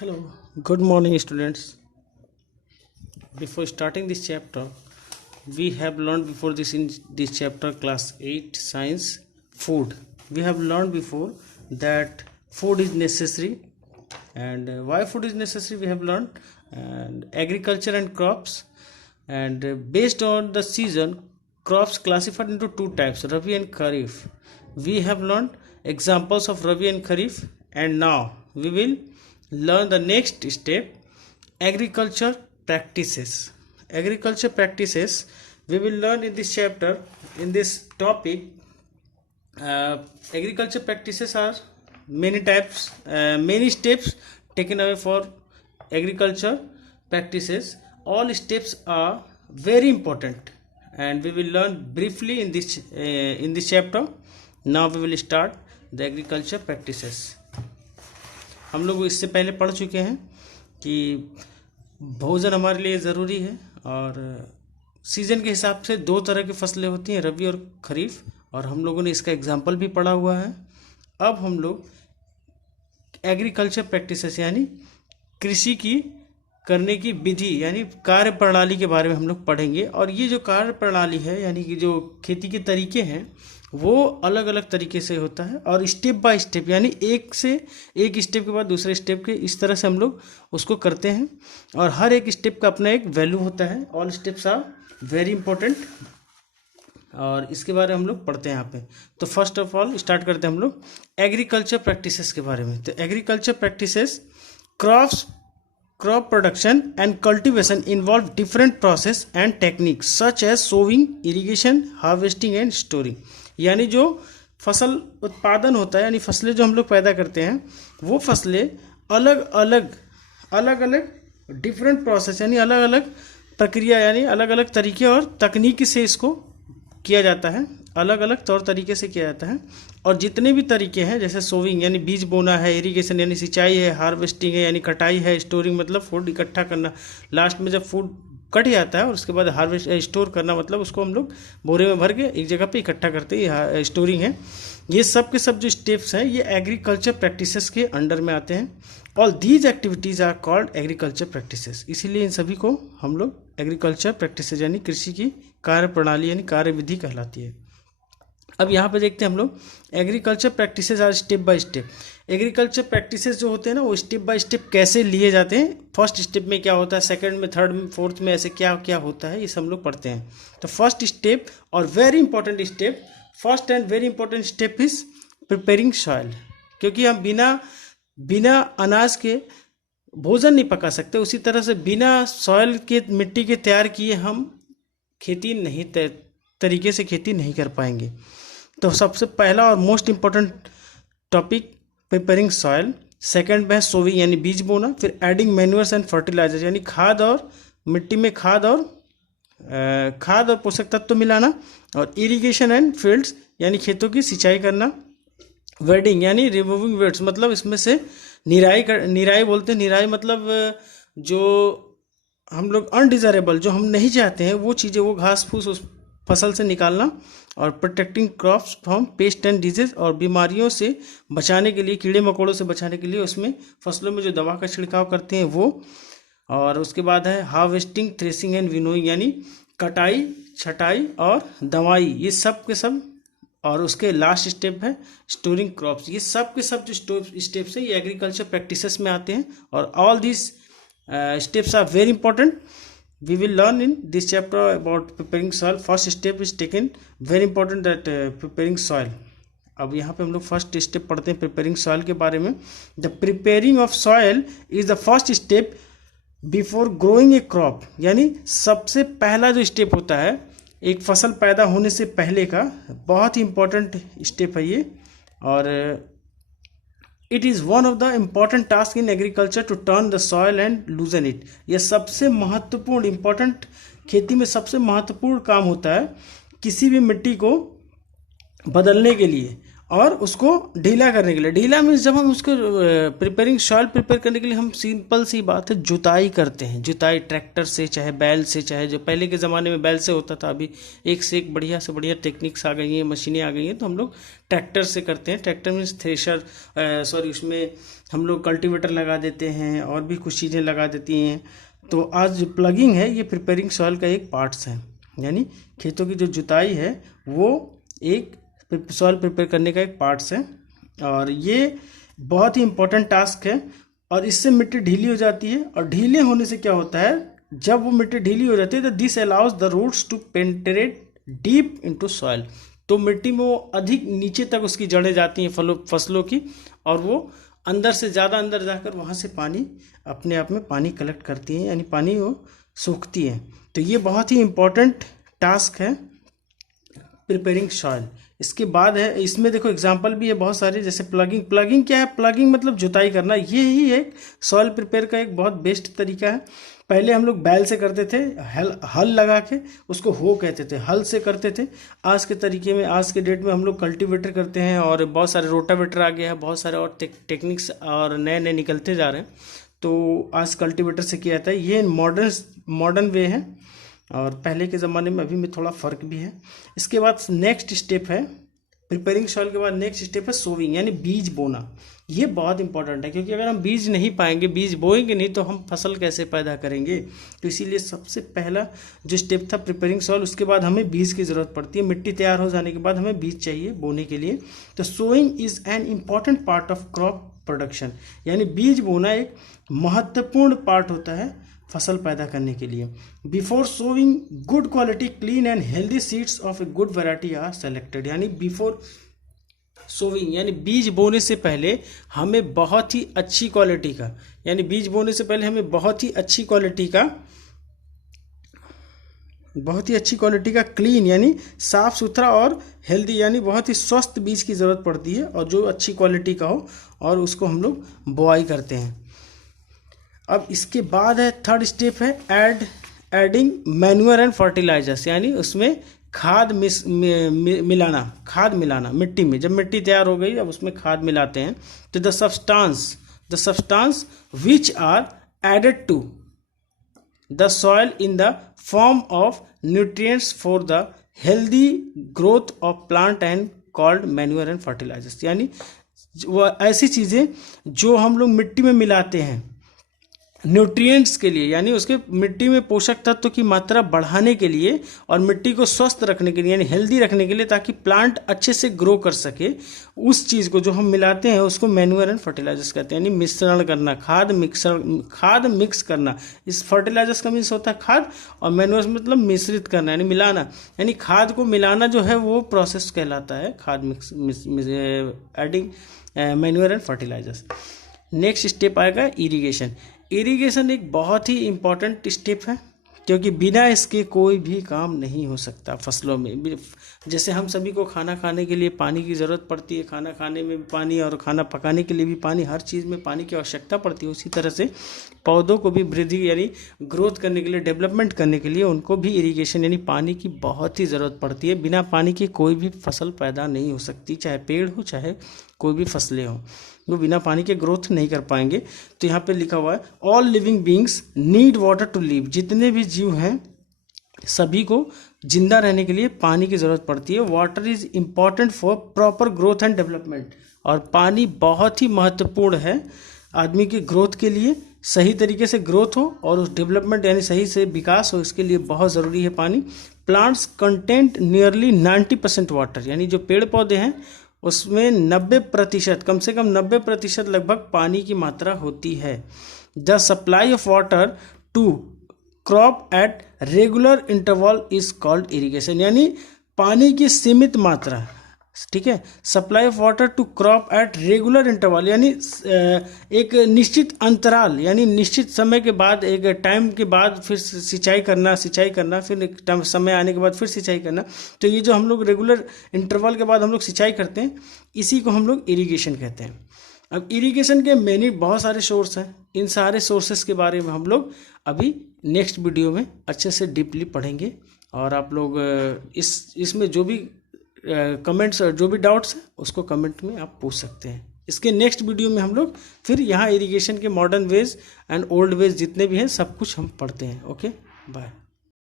Hello, good morning, students. Before starting this chapter, we have learned before this in this chapter, class 8 science, food. We have learned before that food is necessary, and why food is necessary, we have learned, and agriculture and crops. And based on the season, crops classified into two types, Rabi and Kharif. We have learned examples of Rabi and Kharif, and now we will learn the next step, agriculture practices. Agriculture practices we will learn in this chapter, in this topic. Agriculture practices are many types, many steps taken away for agriculture practices. All steps are very important, and we will learn briefly in this chapter. Now we will start the agriculture practices. हम लोग इससे पहले पढ़ चुके हैं कि भोजन हमारे लिए ज़रूरी है, और सीज़न के हिसाब से दो तरह की फसलें होती हैं, रबी और खरीफ, और हम लोगों ने इसका एग्जाम्पल भी पढ़ा हुआ है. अब हम लोग एग्रीकल्चर प्रैक्टिसेस यानी कृषि की करने की विधि यानी कार्य प्रणाली के बारे में हम लोग पढ़ेंगे. और ये जो कार्य प्रणाली है यानी कि जो खेती के तरीके हैं वो अलग अलग तरीके से होता है, और स्टेप बाय स्टेप यानी एक से एक स्टेप के बाद दूसरे स्टेप के, इस तरह से हम लोग उसको करते हैं. और हर एक स्टेप का अपना एक वैल्यू होता है. All steps are very important, और इसके बारे में हम लोग पढ़ते हैं यहाँ पे. तो फर्स्ट ऑफ ऑल स्टार्ट करते हैं हम लोग एग्रीकल्चर प्रैक्टिसेस के बारे में. तो agriculture practices, crop production and cultivation involve different process and techniques such as sowing, irrigation, harvesting and storing. यानी जो फसल उत्पादन होता है यानी फसलें जो हम लोग पैदा करते हैं वो फसलें अलग अलग डिफरेंट प्रोसेस यानी अलग अलग प्रक्रिया यानी अलग अलग तरीके और तकनीक से इसको किया जाता है, अलग अलग तौर तरीके से किया जाता है. और जितने भी तरीके हैं जैसे सोविंग यानी बीज बोना है, इरिगेशन यानी सिंचाई है, हार्वेस्टिंग है यानी कटाई है, स्टोरिंग मतलब फूड इकट्ठा करना, लास्ट में जब फूड कट जाता है और उसके बाद हार्वेस्ट स्टोर करना मतलब उसको हम लोग बोरे में भर के एक जगह पे इकट्ठा करते हैं, स्टोरिंग है. ये सब के सब जो स्टेप्स हैं ये एग्रीकल्चर प्रैक्टिसेस के अंडर में आते हैं. All these activities are called agriculture practices. इसीलिए इन सभी को हम लोग एग्रीकल्चर प्रैक्टिसेस यानी कृषि की कार्य प्रणाली यानी कार्य विधि कहलाती है. अब यहाँ पे देखते हैं हम लोग agriculture practices are step by step. Agriculture practices जो होते हैं ना वो स्टेप बाय स्टेप कैसे लिए जाते हैं, फर्स्ट स्टेप में क्या होता है, सेकंड में, थर्ड में, फोर्थ में ऐसे क्या क्या होता है, ये सब हम लोग पढ़ते हैं. तो फर्स्ट स्टेप और very important step, first and very important step is preparing soil. क्योंकि हम बिना अनाज के भोजन नहीं पका सकते, उसी तरह से बिना सॉइल के मिट्टी के तैयार किए हम खेती नहीं तरीके से खेती नहीं कर पाएंगे. तो सबसे पहला और most important topic preparing soil. Second है सोविंग यानी बीज बोना. फिर एडिंग मैन्यूअर्स एंड फर्टिलाइजर यानी खाद और मिट्टी में खाद और पोषक तत्व मिलाना. और इरिगेशन एंड फील्ड्स यानी खेतों की सिंचाई करना. वेडिंग यानी रिमूविंग वेट्स मतलब इसमें से निराई बोलते हैं. निराई मतलब जो हम लोग अनडिजायरेबल जो हम नहीं चाहते हैं वो चीज़ें, वो घास फूस उस फसल से निकालना. और protecting crops from paste and disease और बीमारियों से बचाने के लिए, कीड़े मकोड़ों से बचाने के लिए उसमें फसलों में जो दवा का छिड़काव करते हैं वो. और उसके बाद है हार्वेस्टिंग, थ्रेसिंग एंड विनोइंग यानी कटाई, छटाई और दवाई, ये सब के सब. और उसके लास्ट स्टेप है स्टोरिंग क्रॉप्स. ये सब के सब जो स्टेप्स है ये एग्रीकल्चर प्रैक्टिसेस में आते हैं. और all this steps are very important. We will learn in this chapter about preparing soil. First step is taken, very important, that preparing soil. अब यहाँ पे हम लोग फर्स्ट स्टेप पढ़ते हैं प्रिपेयरिंग सॉइल के बारे में. The preparing of soil is the first step before growing A crop. यानी सबसे पहला जो स्टेप होता है एक फसल पैदा होने से पहले का, बहुत ही इंपॉर्टेंट स्टेप है ये. और it is one of the important task in agriculture to turn the soil and loosen it. यह सबसे महत्वपूर्ण इम्पॉर्टेंट, खेती में सबसे महत्वपूर्ण काम होता है किसी भी मिट्टी को बदलने के लिए और उसको ढीला करने के लिए, ढीला मीन्स जब हम उसको प्रिपेयरिंग सॉइल प्रिपेयर करने के लिए हम सिंपल सी बात है जुताई करते हैं, जुताई ट्रैक्टर से चाहे बैल से, चाहे जो पहले के ज़माने में बैल से होता था, अभी एक से एक बढ़िया से बढ़िया टेक्निक्स आ गई हैं, मशीनें आ गई हैं, तो हम लोग ट्रैक्टर से करते हैं। ट्रैक्टर मीन्स थ्रेशर, सॉरी उसमें हम लोग कल्टीवेटर लगा देते हैं और भी कुछ चीज़ें लगा देती हैं। तो आज जो प्लगिंग है ये प्रिपेयरिंग सॉइल का एक पार्ट्स है, यानी खेतों की जो जुताई है वो एक सॉइल प्रिपेयर करने का एक पार्ट्स है, और ये बहुत ही इंपॉर्टेंट टास्क है। और इससे मिट्टी ढीली हो जाती है, और ढीले होने से क्या होता है, जब वो मिट्टी ढीली हो जाती है तो this allows the roots to penetrate deep into soil, तो मिट्टी में वो अधिक नीचे तक उसकी जड़ें जाती हैं फसलों की, और वो अंदर से ज़्यादा अंदर जाकर वहाँ से पानी अपने आप में पानी कलेक्ट करती हैं, यानी पानी वो सोखती है। तो ये बहुत ही इम्पोर्टेंट टास्क है प्रिपेयरिंग सॉइल। इसके बाद है, इसमें देखो एग्जांपल भी है बहुत सारे, जैसे प्लगिंग। प्लगिंग क्या है? प्लगिंग मतलब जुताई करना। ये ही एक सॉइल प्रिपेयर का एक बहुत बेस्ट तरीका है। पहले हम लोग बैल से करते थे, हल लगा के, उसको हो कहते थे, हल से करते थे। आज के तरीके में, आज के डेट में हम लोग कल्टीवेटर करते हैं, और बहुत सारे रोटावेटर आ गया है, बहुत सारे और टेक्निक्स और नए नए निकलते जा रहे हैं। तो आज कल्टीवेटर से किया जाता है, ये मॉडर्न वे है, और पहले के ज़माने में अभी में थोड़ा फ़र्क भी है। इसके बाद नेक्स्ट स्टेप है, प्रिपेयरिंग सॉइल के बाद नेक्स्ट स्टेप है सोविंग, यानी बीज बोना। ये बहुत इंपॉर्टेंट है, क्योंकि अगर हम बीज नहीं पाएंगे, बीज बोएंगे नहीं, तो हम फसल कैसे पैदा करेंगे। तो इसीलिए सबसे पहला जो स्टेप था प्रिपेयरिंग सॉइल, उसके बाद हमें बीज की ज़रूरत पड़ती है। मिट्टी तैयार हो जाने के बाद हमें बीज चाहिए बोने के लिए। तो sowing is an important part of crop production, यानी बीज बोना एक महत्वपूर्ण पार्ट होता है फसल पैदा करने के लिए। Before sowing good quality clean and healthy seeds of a good variety are selected, यानी बिफोर सोविंग, यानी बीज बोने से पहले हमें बहुत ही अच्छी क्वालिटी का, यानी बीज बोने से पहले हमें बहुत ही अच्छी क्वालिटी का क्लीन, यानी साफ सुथरा और हेल्दी, यानी बहुत ही स्वस्थ बीज की ज़रूरत पड़ती है, और जो अच्छी क्वालिटी का हो, और उसको हम लोग बोआई करते हैं। अब इसके बाद है थर्ड स्टेप है एडिंग मैन्योर एंड फर्टिलाइजर्स, यानी उसमें खाद मिलाना मिट्टी में। जब मिट्टी तैयार हो गई, अब उसमें खाद मिलाते हैं। तो the substance which are added to the soil in the form of nutrients for the healthy growth of plant and called manure and fertilisers, यानी वो ऐसी चीज़ें जो हम लोग मिट्टी में मिलाते हैं न्यूट्रिएंट्स के लिए, यानी उसके मिट्टी में पोषक तत्व की मात्रा बढ़ाने के लिए, और मिट्टी को स्वस्थ रखने के लिए, यानी हेल्दी रखने के लिए, ताकि प्लांट अच्छे से ग्रो कर सके। उस चीज़ को जो हम मिलाते हैं उसको मैन्योर एंड फर्टिलाइजर्स कहते हैं, यानी मिश्रण करना, खाद मिक्स करना। इस फर्टिलाइजर्स का मीन्स होता है खाद, और मैन्योर मतलब मिश्रित करना, यानी मिलाना, यानी खाद को मिलाना जो है वो प्रोसेस कहलाता है खाद adding manure and fertilisers. Next step आएगा इरिगेशन। इरिगेशन एक बहुत ही इम्पॉर्टेंट स्टेप है, क्योंकि बिना इसके कोई भी काम नहीं हो सकता फसलों में। जैसे हम सभी को खाना खाने के लिए पानी की ज़रूरत पड़ती है, खाना खाने में भी पानी, और खाना पकाने के लिए भी पानी, हर चीज़ में पानी की आवश्यकता पड़ती है। उसी तरह से पौधों को भी वृद्धि, यानी ग्रोथ करने के लिए, डेवलपमेंट करने के लिए, उनको भी इरिगेशन यानी पानी की बहुत ही ज़रूरत पड़ती है। बिना पानी के कोई भी फसल पैदा नहीं हो सकती, चाहे पेड़ हो, चाहे कोई भी फसलें हों, वो बिना पानी के ग्रोथ नहीं कर पाएंगे। तो यहाँ पे लिखा हुआ है all living beings need water to live, जितने भी जीव हैं सभी को जिंदा रहने के लिए पानी की ज़रूरत पड़ती है। Water is important for proper growth and development, और पानी बहुत ही महत्वपूर्ण है आदमी की ग्रोथ के लिए। सही तरीके से ग्रोथ हो और उस डेवलपमेंट यानी सही से विकास हो, इसके लिए बहुत ज़रूरी है पानी। प्लांट्स कंटेंट नियरली 90% वाटर, यानी जो पेड़ पौधे हैं उसमें 90%, कम से कम 90% लगभग पानी की मात्रा होती है। The supply of water to crop at regular interval is called irrigation, यानी पानी की सीमित मात्रा, ठीक है। Supply of water to crop at regular interval, यानी एक निश्चित अंतराल, यानी निश्चित समय के बाद, एक टाइम के बाद फिर सिंचाई करना, फिर एक समय आने के बाद फिर सिंचाई करना। तो ये जो हम लोग रेगुलर इंटरवल के बाद हम लोग सिंचाई करते हैं, इसी को हम लोग इरिगेशन कहते हैं। अब इरिगेशन के बहुत सारे सोर्स हैं। इन सारे सोर्सेस के बारे में हम लोग अभी नेक्स्ट वीडियो में अच्छे से डीपली पढ़ेंगे, और आप लोग इसमें जो भी कमेंट्स, जो भी डाउट्स हैं उसको कमेंट में आप पूछ सकते हैं। इसके नेक्स्ट वीडियो में हम लोग फिर यहाँ इरिगेशन के modern ways and old ways जितने भी हैं सब कुछ हम पढ़ते हैं। Okay, bye.